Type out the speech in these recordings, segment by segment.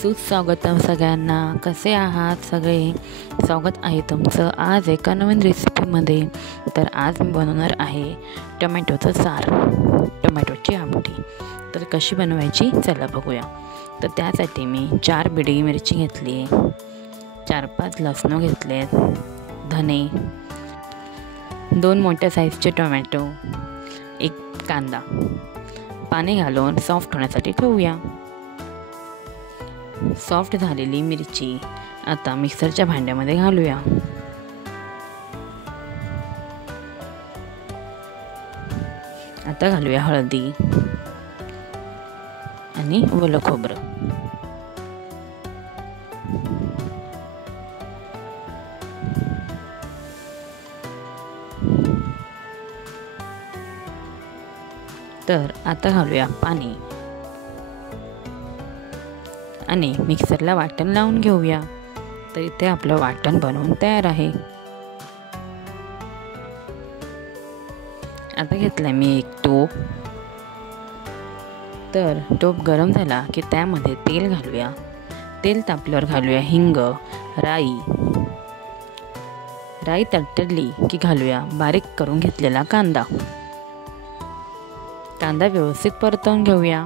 सुस्वागतम सगळ्यांना. कसे आहात सगळे? स्वागत आहे तुमचं आज एका नवीन रेसिपीमध्ये. तर आज मी बनवणार आहे टोमॅटोचं सार, टोमॅटोची आमटी. तर कशी बनवायची चला बघूया. तर त्यासाठी मी 4 बिडी मिरची घेतली आहे, 4-5 लसण घेतले, धने, 2 मोठ्या साईजचे टोमॅटो, 1 कांदा. पाणी घालून सॉफ्ट होण्यासाठी ठेवूया. सॉफ्ट झालेली मिरची आता मिक्सरच्या भांड्यामध्ये घालूया. आता घालूया हळदी आणि ओलं खोबरं. तर आता घालूया पाणी आणि मिक्सरला वाटण लावून घेऊया. तर इथे आपलं वाटण बनवून तयार आहे. आता घेतलं मी एक टोप. तर टोप गरम झाला की त्यामध्ये तेल घालूया. तेल तापल्यावर घालूया हिंग, राई तडतडली की घालूया बारीक करून घेतलेला कांदा. कांदा व्यवस्थित परतवून घेऊया.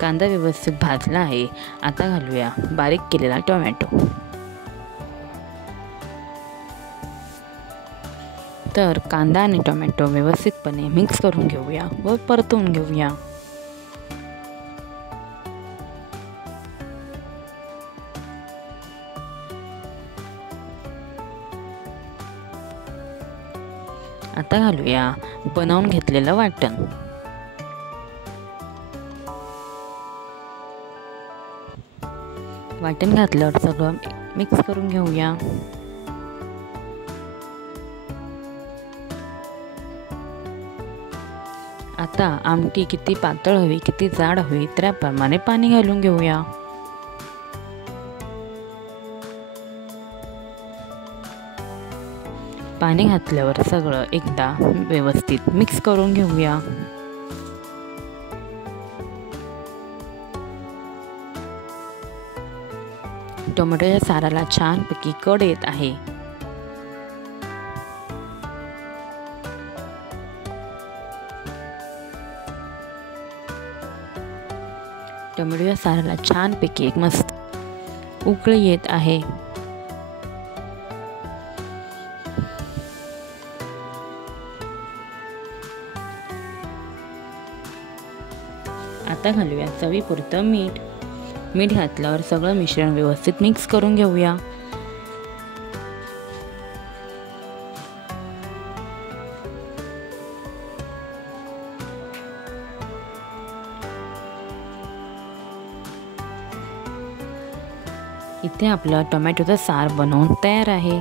कांदा व्यवस्थित भाजला आहे. आता घालूया बारीक केलेला टोमॅटो. तर कांदा आणि टोमॅटो व्यवस्थितपणे मिक्स करून घेऊया व परतवून घेऊया. आता घालूया बनवून घेतलेलं वाटण. वाटण घातल्यावर सगळं मिक्स करून घेऊया. आता आमटी किती पातळ हवी, किती जाड हवी त्याप्रमाणे पाणी घालून घेऊया. पाणी घातल्यावर सगळं एकदा व्यवस्थित मिक्स करून घेऊया. टोमॅटोच्या साराला छानपैकी कड येत आहे. टोमॅटोच्या साराला छानपैकी एक मस्त उकळी येत आहे. आता घालूया चवीपुरतं मीठ. मीठ घातल्यावर सगळं मिश्रण व्यवस्थित मिक्स करून घेऊया. इथे आपलं टोमॅटोचं सार बनवून तयार आहे.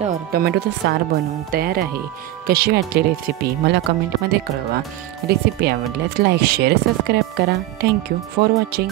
तर टोमॅटोचं सार बनवून तयार आहे. कशी वाटली रेसिपी मला कमेंटमध्ये कळवा. रेसिपी आवडल्यास लाईक, शेअर, सबस्क्राईब करा. Thank you for watching.